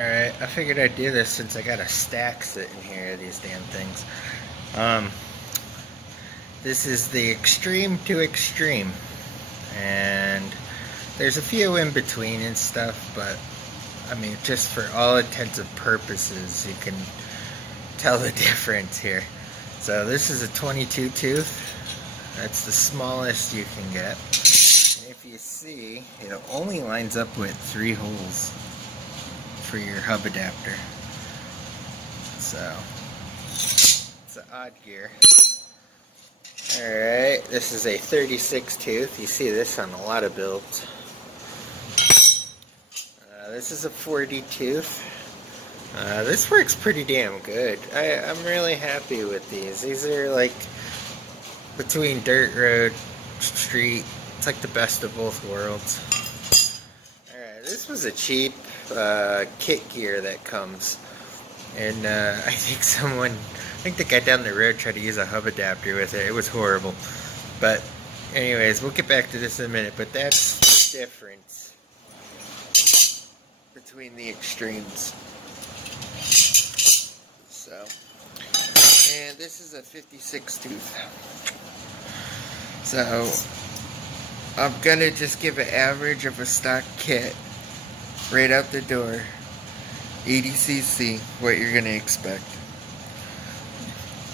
Alright, I figured I'd do this since I got a stack sitting here of these damn things. This is the extreme to extreme. And there's a few in between and stuff, but I mean, just for all intents and purposes, you can tell the difference here. So this is a 22 tooth. That's the smallest you can get. And if you see, it only lines up with 3 holes for your hub adapter. So it's an odd gear. Alright, this is a 36 tooth. You see this on a lot of builds. This is a 40 tooth. This works pretty damn good. I'm really happy with these. These are like between dirt road, street. It's like the best of both worlds. Alright, this was a cheap kit gear that comes. And I think the guy down the road tried to use a hub adapter with it. It was horrible. But anyways, we'll get back to this in a minute. But that's the difference between the extremes. So, and this is a 56 tooth. So, I'm gonna just give an average of a stock kit right out the door. 80cc, what you're gonna expect.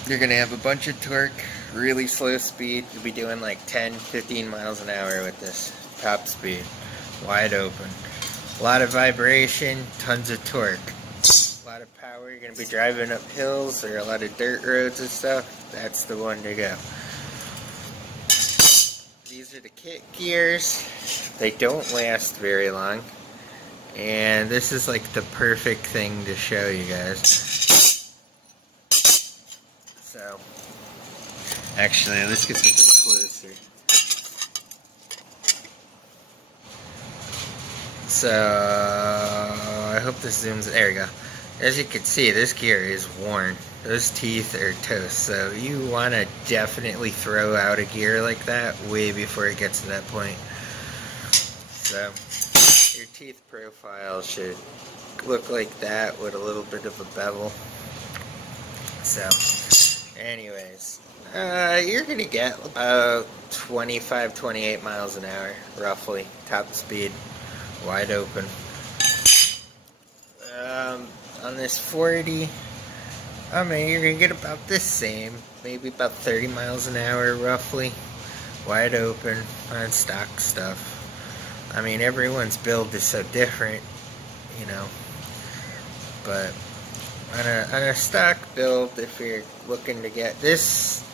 You're gonna have a bunch of torque, really slow speed. You'll be doing like 10, 15 miles an hour with this. Top speed, wide open. A lot of vibration, tons of torque. A lot of power. You're gonna be driving up hills or a lot of dirt roads and stuff. That's the one to go. These are the kit gears. They don't last very long. And this is like the perfect thing to show you guys. So, actually, let's get something closer. So, I hope this zooms. There we go. As you can see, this gear is worn. Those teeth are toast. So, you want to definitely throw out a gear like that way before it gets to that point. So, your teeth profile should look like that with a little bit of a bevel. So, anyways, you're going to get about 25, 28 miles an hour, roughly, top speed, wide open. On this 40, I mean, you're going to get about the same, maybe about 30 miles an hour, roughly, wide open on stock stuff. I mean, everyone's build is so different, you know, but on a stock build, if you're looking to get, this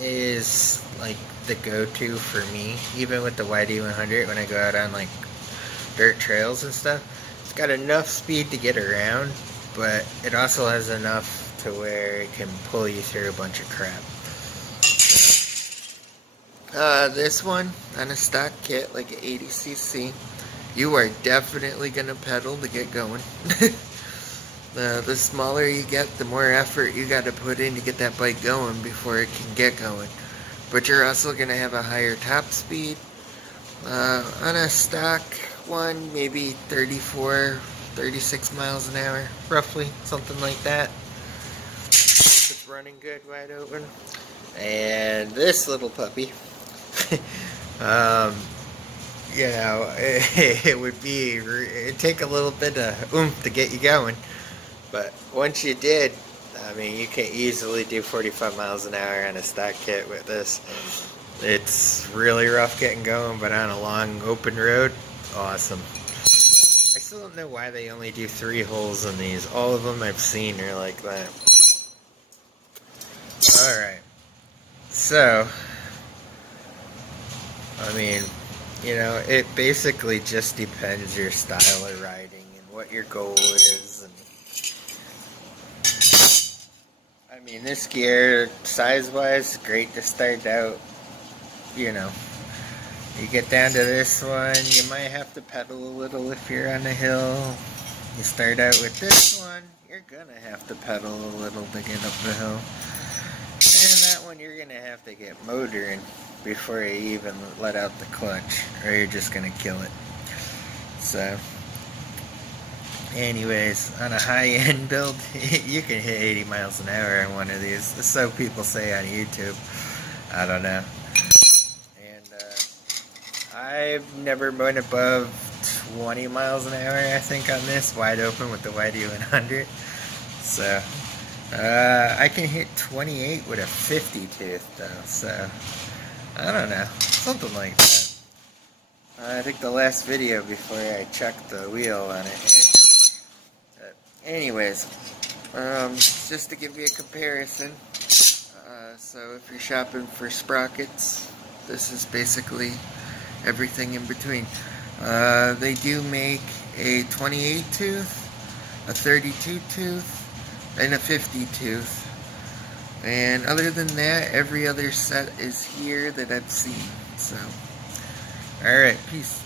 is like the go-to for me, even with the YD100 when I go out on like dirt trails and stuff. It's got enough speed to get around, but it also has enough to where it can pull you through a bunch of crap. This one, on a stock kit, like an 80cc, you are definitely going to pedal to get going. The smaller you get, the more effort you got to put in to get that bike going before it can get going. But you're also going to have a higher top speed. On a stock one, maybe 34, 36 miles an hour, roughly, something like that. It's running good, wide open. And this little puppy, you know, it'd take a little bit of oomph to get you going, but once you did, I mean, you can easily do 45 miles an hour on a stock kit with this. It's really rough getting going, but on a long open road, awesome. I still don't know why they only do 3 holes in these. All of them I've seen are like that. Alright, so I mean, you know, it basically just depends your style of riding and what your goal is. And I mean, this gear, size-wise, great to start out. You know, you get down to this one, you might have to pedal a little if you're on a hill. You start out with this one, you're gonna have to pedal a little to get up the hill. And that one, you're gonna have to get motoring before you even let out the clutch, or you're just gonna kill it. So, Anyways, on a high-end build, you can hit 80 miles an hour on one of these. So people say on YouTube. I don't know. And I've never been above 20 miles an hour, I think, on this, wide open with the YD100. So, I can hit 28 with a 50 tooth, though. So, I don't know. Something like that. I think the last video before I checked the wheel on it here. Anyways, just to give you a comparison, so if you're shopping for sprockets, this is basically everything in between. They do make a 28 tooth, a 32 tooth, and a 50 tooth. And other than that, every other set is here that I've seen. So, alright, peace.